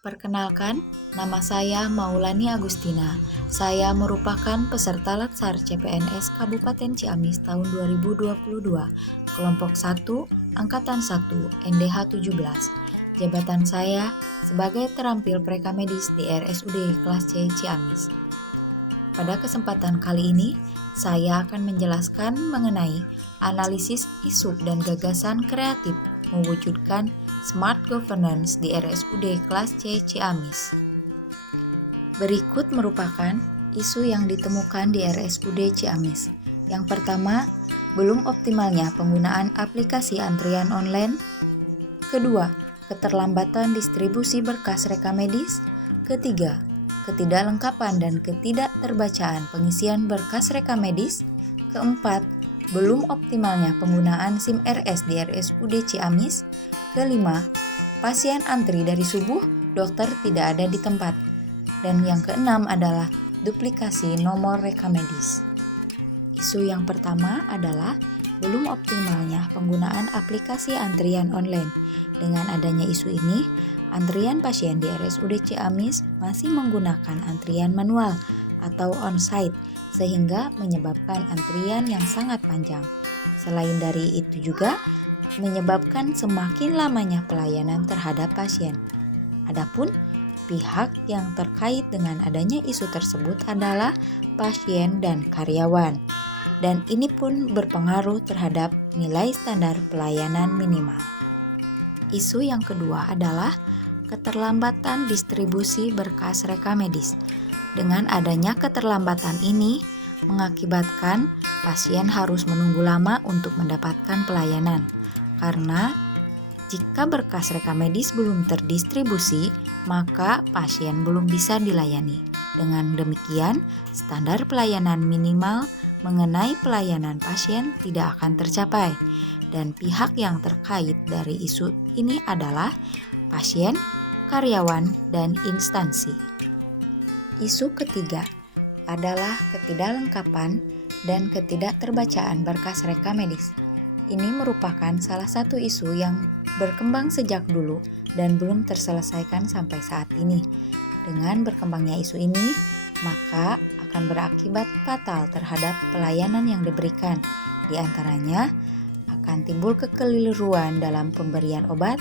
Perkenalkan, nama saya Maulani Agustina. Saya merupakan peserta Latsar CPNS Kabupaten Ciamis tahun 2022, kelompok 1, angkatan 1, NDH 17. Jabatan saya sebagai terampil prekamedis di RSUD kelas C Ciamis. Pada kesempatan kali ini, saya akan menjelaskan mengenai analisis isu dan gagasan kreatif mewujudkan Smart Governance di RSUD kelas C Ciamis. Berikut merupakan isu yang ditemukan di RSUD Ciamis. Yang pertama, belum optimalnya penggunaan aplikasi antrian online. Kedua, keterlambatan distribusi berkas rekamedis. Ketiga, ketidaklengkapan dan ketidakterbacaan pengisian berkas rekamedis. Keempat, belum optimalnya penggunaan SIM RS di RSUD Ciamis. Kelima, pasien antri dari subuh, dokter tidak ada di tempat. Dan yang keenam adalah duplikasi nomor rekamedis. Isu yang pertama adalah belum optimalnya penggunaan aplikasi antrian online. Dengan adanya isu ini, antrian pasien di RSUD Ciamis masih menggunakan antrian manual atau onsite, sehingga menyebabkan antrian yang sangat panjang. Selain dari itu juga, menyebabkan semakin lamanya pelayanan terhadap pasien. Adapun pihak yang terkait dengan adanya isu tersebut adalah pasien dan karyawan. Dan ini pun berpengaruh terhadap nilai standar pelayanan minimal. Isu yang kedua adalah keterlambatan distribusi berkas rekamedis. Dengan adanya keterlambatan ini mengakibatkan pasien harus menunggu lama untuk mendapatkan pelayanan. Karena jika berkas rekamedis belum terdistribusi, maka pasien belum bisa dilayani. Dengan demikian, standar pelayanan minimal mengenai pelayanan pasien tidak akan tercapai. Dan pihak yang terkait dari isu ini adalah pasien, karyawan, dan instansi. Isu ketiga adalah ketidaklengkapan dan ketidakterbacaan berkas rekamedis. Ini merupakan salah satu isu yang berkembang sejak dulu dan belum terselesaikan sampai saat ini. Dengan berkembangnya isu ini, maka akan berakibat fatal terhadap pelayanan yang diberikan. Di antaranya, akan timbul kekeliruan dalam pemberian obat,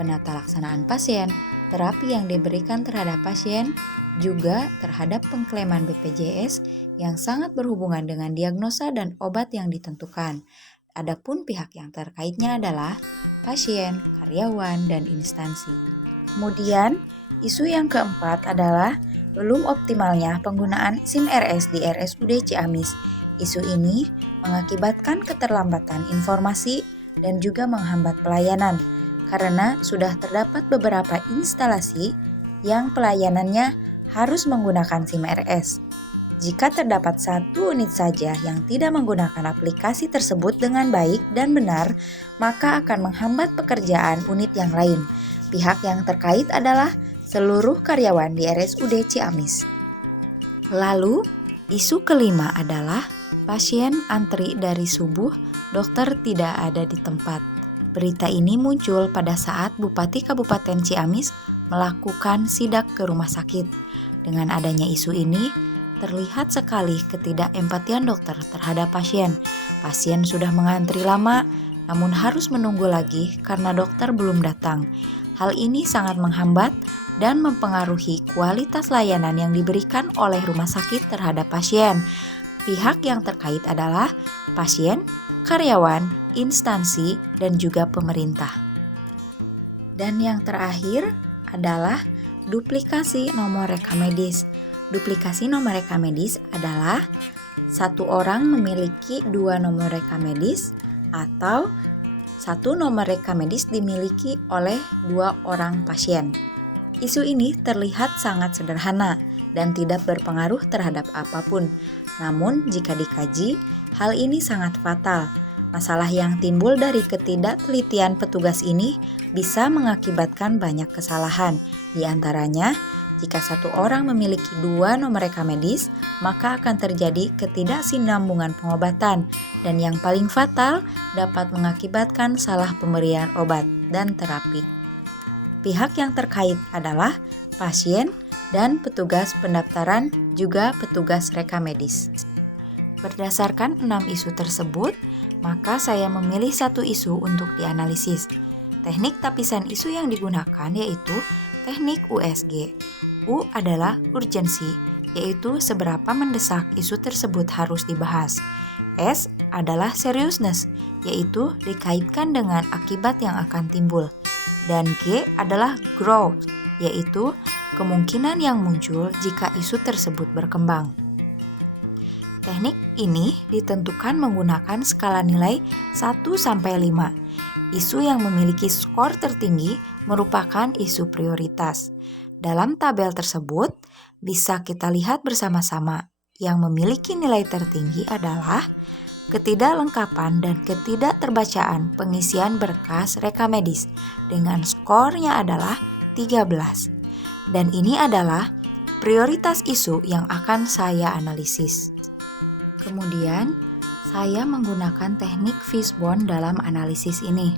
penata laksanaan pasien, terapi yang diberikan terhadap pasien, juga terhadap pengklaiman BPJS yang sangat berhubungan dengan diagnosa dan obat yang ditentukan. Adapun pihak yang terkaitnya adalah pasien, karyawan, dan instansi. Kemudian, isu yang keempat adalah belum optimalnya penggunaan SIM RS di RSUD Ciamis. Isu ini mengakibatkan keterlambatan informasi dan juga menghambat pelayanan karena sudah terdapat beberapa instalasi yang pelayanannya harus menggunakan SIM RS. Jika terdapat satu unit saja yang tidak menggunakan aplikasi tersebut dengan baik dan benar, maka akan menghambat pekerjaan unit yang lain. Pihak yang terkait adalah seluruh karyawan di RSUD Ciamis. Lalu, isu kelima adalah pasien antri dari subuh, dokter tidak ada di tempat. Berita ini muncul pada saat Bupati Kabupaten Ciamis melakukan sidak ke rumah sakit. Dengan adanya isu ini, terlihat sekali ketidakempatian dokter terhadap pasien. Pasien sudah mengantri lama, namun harus menunggu lagi karena dokter belum datang. Hal ini sangat menghambat dan mempengaruhi kualitas layanan yang diberikan oleh rumah sakit terhadap pasien. Pihak yang terkait adalah pasien, karyawan, instansi, dan juga pemerintah. Dan yang terakhir adalah duplikasi nomor rekamedis. Duplikasi nomor rekamedis adalah satu orang memiliki dua nomor rekamedis atau satu nomor rekamedis dimiliki oleh dua orang pasien. Isu ini terlihat sangat sederhana dan tidak berpengaruh terhadap apapun. Namun jika dikaji, hal ini sangat fatal. Masalah yang timbul dari ketidaktelitian petugas ini bisa mengakibatkan banyak kesalahan. Di antaranya, jika satu orang memiliki dua nomor rekamedis, maka akan terjadi ketidaksinambungan pengobatan dan yang paling fatal dapat mengakibatkan salah pemberian obat dan terapi. Pihak yang terkait adalah pasien dan petugas pendaftaran, juga petugas reka medis. Berdasarkan 6 isu tersebut, maka saya memilih satu isu untuk dianalisis. Teknik tapisan isu yang digunakan yaitu teknik USG. U adalah urgensi, yaitu seberapa mendesak isu tersebut harus dibahas. S adalah seriousness, yaitu dikaitkan dengan akibat yang akan timbul. Dan G adalah growth, yaitu kemungkinan yang muncul jika isu tersebut berkembang. Teknik ini ditentukan menggunakan skala nilai 1-5. Isu yang memiliki skor tertinggi merupakan isu prioritas. Dalam tabel tersebut, bisa kita lihat bersama-sama. Yang memiliki nilai tertinggi adalah ketidaklengkapan dan ketidakterbacaan pengisian berkas reka medis dengan skornya adalah 13. Dan ini adalah prioritas isu yang akan saya analisis. Kemudian, saya menggunakan teknik Fishbone dalam analisis ini.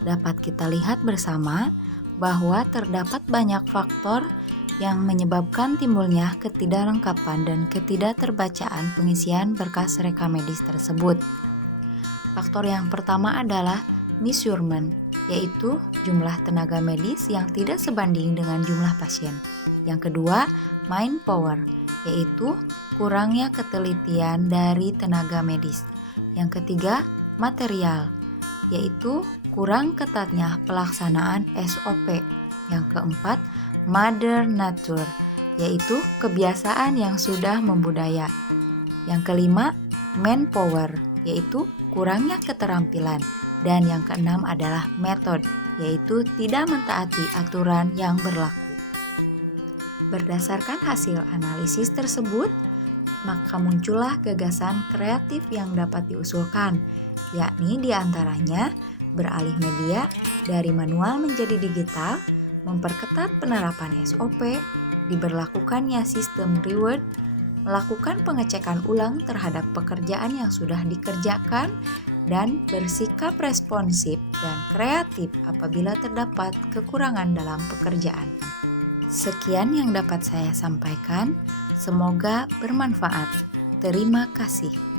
Dapat kita lihat bersama bahwa terdapat banyak faktor yang menyebabkan timbulnya ketidaklengkapan dan ketidakterbacaan pengisian berkas reka medis tersebut. Faktor yang pertama adalah measurement, yaitu jumlah tenaga medis yang tidak sebanding dengan jumlah pasien. Yang kedua, manpower, yaitu kurangnya ketelitian dari tenaga medis. Yang ketiga, material, yaitu kurang ketatnya pelaksanaan SOP. Yang keempat, Mother Nature, yaitu kebiasaan yang sudah membudaya. Yang kelima, manpower, yaitu kurangnya keterampilan. Dan yang keenam adalah method, yaitu tidak mentaati aturan yang berlaku. Berdasarkan hasil analisis tersebut, maka muncullah gagasan kreatif yang dapat diusulkan, yakni diantaranya beralih media dari manual menjadi digital, memperketat penerapan SOP, diberlakukannya sistem reward, melakukan pengecekan ulang terhadap pekerjaan yang sudah dikerjakan, dan bersikap responsif dan kreatif apabila terdapat kekurangan dalam pekerjaan. Sekian yang dapat saya sampaikan, semoga bermanfaat. Terima kasih.